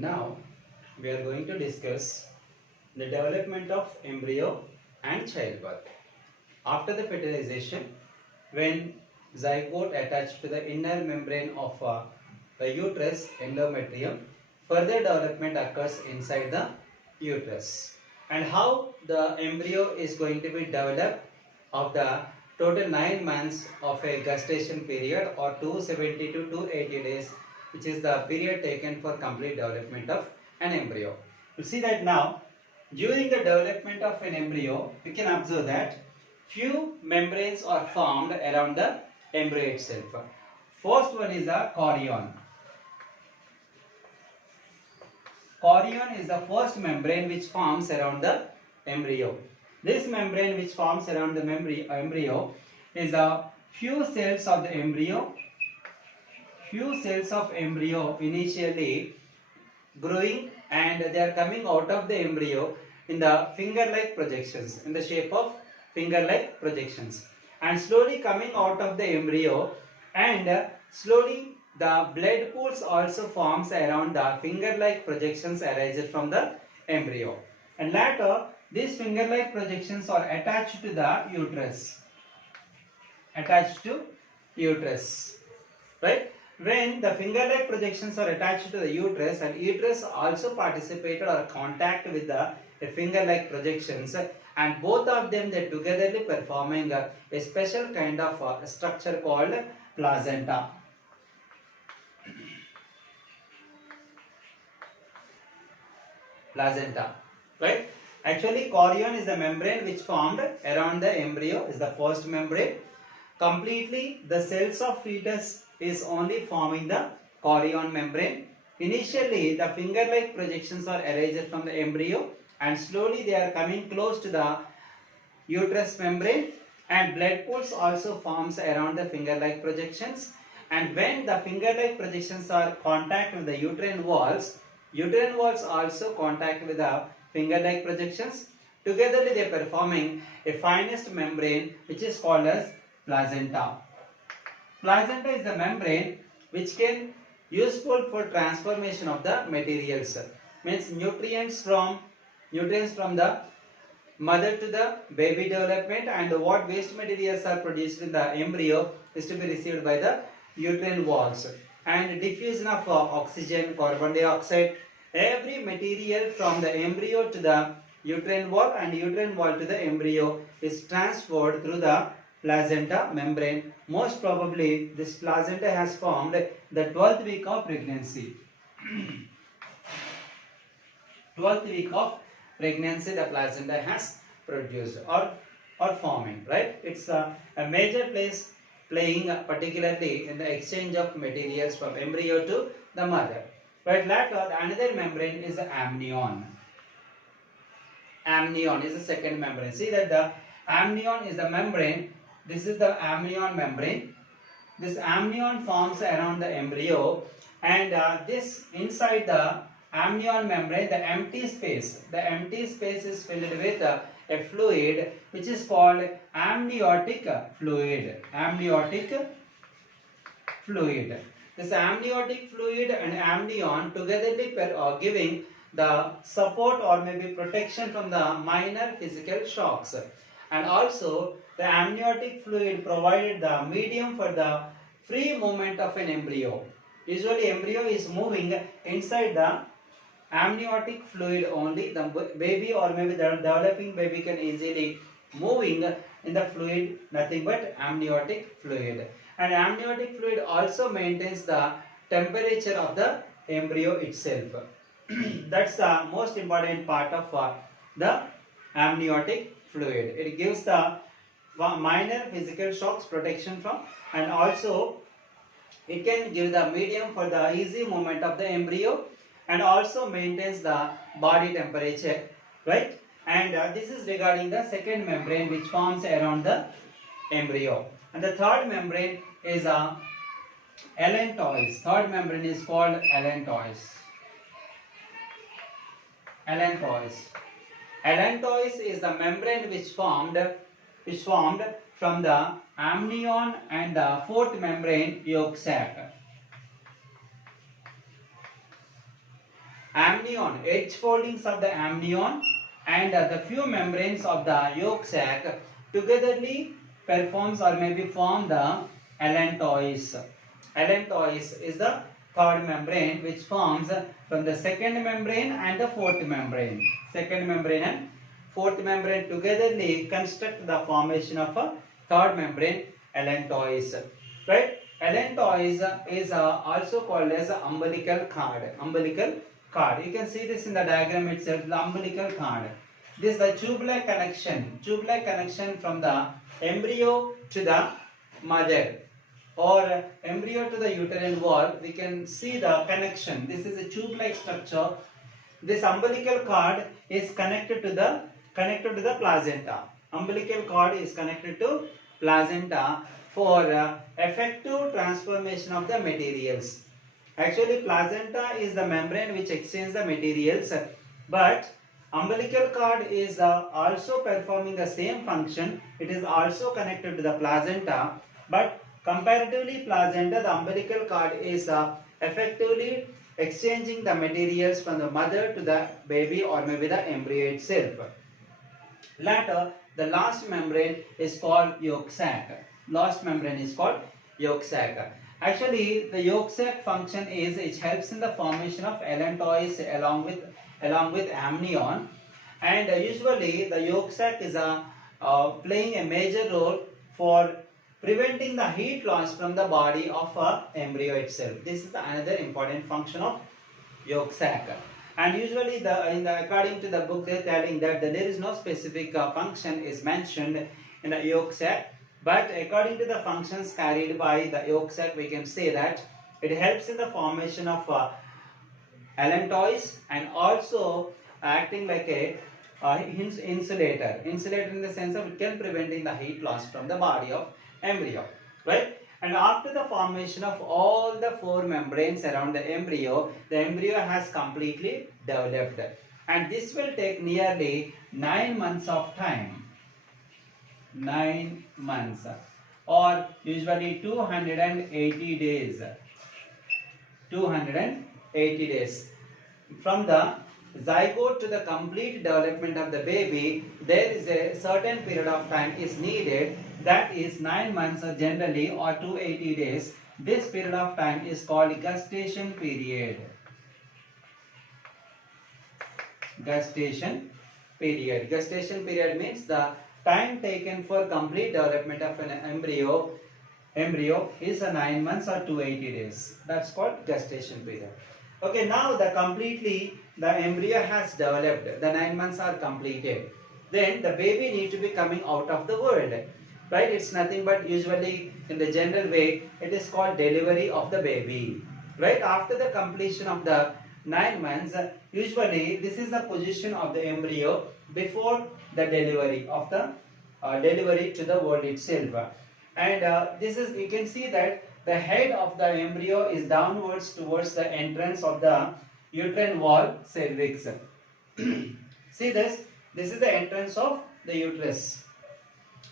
Now we are going to discuss the development of embryo and childbirth. After the fertilization, when zygote attached to the inner membrane of the uterus endometrium, further development occurs inside the uterus. And how the embryo is going to be developed of the total 9 months of a gestation period or 270 to 280 days, which is the period taken for complete development of an embryo. You see that now during the development of an embryo, we can observe that few membranes are formed around the embryo itself. First one is the chorion. Chorion is the first membrane which forms around the embryo. This membrane which forms around the embryo is a few cells of the embryo. Few cells of embryo initially growing, and they are coming out of the embryo in the finger-like projections, in the shape of finger-like projections, and slowly coming out of the embryo, and slowly the blood pools also forms around the finger-like projections arises from the embryo, and later these finger-like projections are attached to the uterus. Right? When the finger-like projections are attached to the uterus, and uterus also participated or contact with the finger-like projections, and both of them they togetherly performing a special kind of structure called placenta. Right? Actually, chorion is the membrane which formed around the embryo, is the first membrane. Completely, the cells of fetus is only forming the chorion membrane. Initially, the finger-like projections are erased from the embryo, and slowly they are coming close to the uterus membrane, and blood pools also forms around the finger-like projections. And when the finger-like projections are contact with the uterine walls also contact with the finger-like projections. Togetherly, they are performing a finest membrane which is called as placenta. Placenta is the membrane which can useful for transformation of the materials. Means nutrients from the mother to the baby development, and what waste materials are produced in the embryo is to be received by the uterine walls, and diffusion of oxygen, carbon dioxide, every material from the embryo to the uterine wall and uterine wall to the embryo is transferred through the placenta membrane. Most probably this placenta has formed the 12th week of pregnancy. 12th week of pregnancy the placenta has produced or forming, right? It's a major place playing particularly in the exchange of materials from embryo to the mother. But later another membrane is the amnion. Amnion is the second membrane. See that the amnion is the membrane. This is the amnion membrane. This amnion forms around the embryo, and this inside the amnion membrane, the empty space is filled with a fluid which is called amniotic fluid. This amniotic fluid and amnion togetherly giving the support or maybe protection from the minor physical shocks, and also the amniotic fluid provided the medium for the free movement of an embryo. Usually embryo is moving inside the amniotic fluid only. The baby or maybe the developing baby can easily moving in the fluid, nothing but amniotic fluid. And amniotic fluid also maintains the temperature of the embryo itself. That's the most important part of the amniotic fluid. It gives the minor physical shocks protection from, and also it can give the medium for the easy movement of the embryo, and also maintains the body temperature, right? And this is regarding the second membrane which forms around the embryo. And the third membrane is allantois. Third membrane is called allantois. Allantois is the membrane which formed from the amnion and the fourth membrane yolk sac. amnion, edge foldings of the amnion and the few membranes of the yolk sac togetherly performs or maybe form the allantois. Allantois is the third membrane which forms from the second membrane and the fourth membrane. Second membrane and fourth membrane togetherly construct the formation of a third membrane, allantois. Right? Allantois is also called as umbilical cord. Umbilical cord. You can see this in the diagram itself, the umbilical cord. This is the tube-like connection from the embryo to the mother or embryo to the uterine wall. We can see the connection. This is a tube-like structure. This umbilical cord is connected to the placenta. Umbilical cord is connected to placenta for effective transformation of the materials. Actually, placenta is the membrane which exchanges the materials, but umbilical cord is also performing the same function. It is also connected to the placenta, but comparatively placenta, the umbilical cord is effectively exchanging the materials from the mother to the baby or maybe the embryo itself. Later, the last membrane is called yolk sac. Last membrane is called yolk sac. Actually, the yolk sac function is it helps in the formation of allantois along with amnion, and usually the yolk sac is playing a major role for preventing the heat loss from the body of embryo itself. This is another important function of yolk sac. And usually, according to the book, they are telling that there is no specific function is mentioned in the yolk sac. But according to the functions carried by the yolk sac, we can say that it helps in the formation of allantois and also acting like a insulator. Insulator in the sense of it can preventing the heat loss from the body of embryo, right? And after the formation of all the four membranes around the embryo has completely developed, and this will take nearly 9 months of time. 9 months or usually 280 days. 280 days. From the zygote to the complete development of the baby, there is a certain period of time is needed, that is 9 months generally or 280 days. This period of time is called gestation period. Gestation period. Gestation period means the time taken for complete development of an embryo is 9 months or 280 days. That's called gestation period. Okay, now the embryo has developed, the 9 months are completed. Then the baby need to be coming out of the world. Right? It's nothing but usually in the general way, it is called delivery of the baby. Right? After the completion of the 9 months, usually this is the position of the embryo before the delivery of the delivery to the world itself. And this is, you can see that the head of the embryo is downwards towards the entrance of the uterine wall cervix. See this is the entrance of the uterus.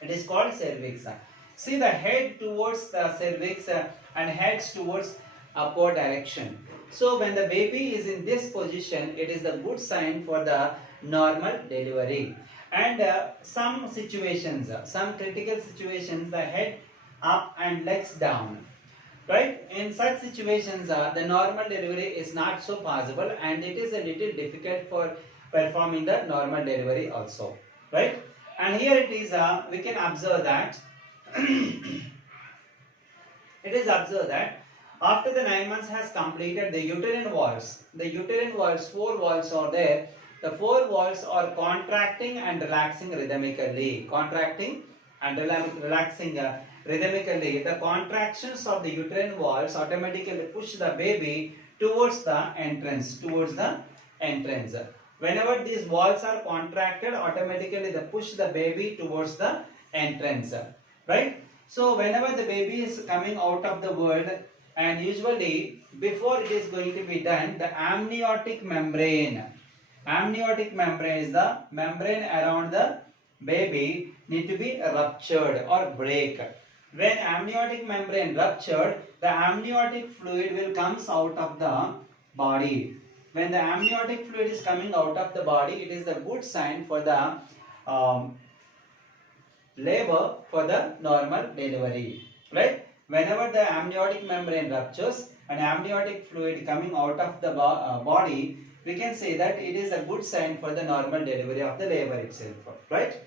It is called cervix. See the head towards the cervix and heads towards upward direction. So when the baby is in this position, it is a good sign for the normal delivery. And some situations, some critical situations, the head up and legs down. Right? In such situations, the normal delivery is not so possible, and it is a little difficult for performing the normal delivery also. Right? And here it is, we can observe that it is observed that after the 9 months has completed, the uterine walls, 4 walls are there. The 4 walls are contracting and relaxing rhythmically. Contracting and relaxing rhythmically. The contractions of the uterine walls automatically push the baby towards the entrance. Whenever these walls are contracted, automatically they push the baby towards the entrance. Right? So whenever the baby is coming out of the world, and usually before it is going to be done, the amniotic membrane is the membrane around the baby need to be ruptured or break. When amniotic membrane ruptured, the amniotic fluid will comes out of the body. when the amniotic fluid is coming out of the body, it is a good sign for the labor for the normal delivery, right? Whenever the amniotic membrane ruptures and amniotic fluid coming out of the body, we can say that it is a good sign for the normal delivery of the labor itself, right?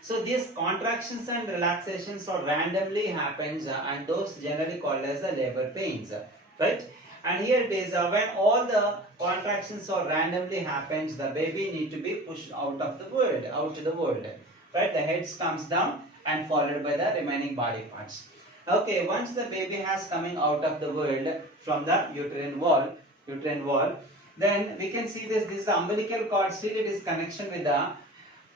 So these contractions and relaxations or randomly happens and those generally called as the labor pains, right? And here it is when all the contractions or randomly happens, the baby need to be pushed out of the world, out to the world, right? The head comes down and followed by the remaining body parts. Okay, once the baby has coming out of the world from the uterine wall, then we can see this is the umbilical cord, still it is connection with the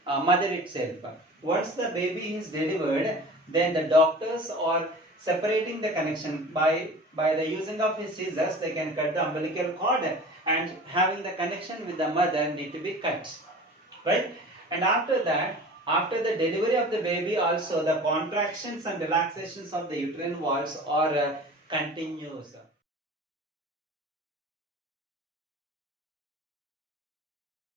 mother itself. Once the baby is delivered, then the doctors are separating the connection by the using of his scissors. They can cut the umbilical cord and having the connection with the mother need to be cut, right? And after that, after the delivery of the baby, also the contractions and relaxations of the uterine walls are continuous.